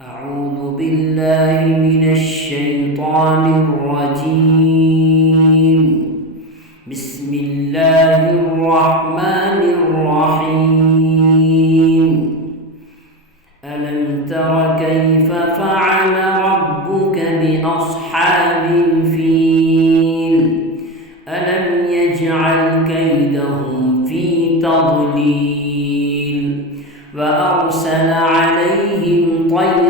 أعوذ بالله من الشيطان الرجيم. بسم الله الرحمن الرحيم. ألم تر كيف فعل ربك بأصحاب الفيل؟ ألم يجعل كيدهم في تضليل وأرسل عليهم طيرا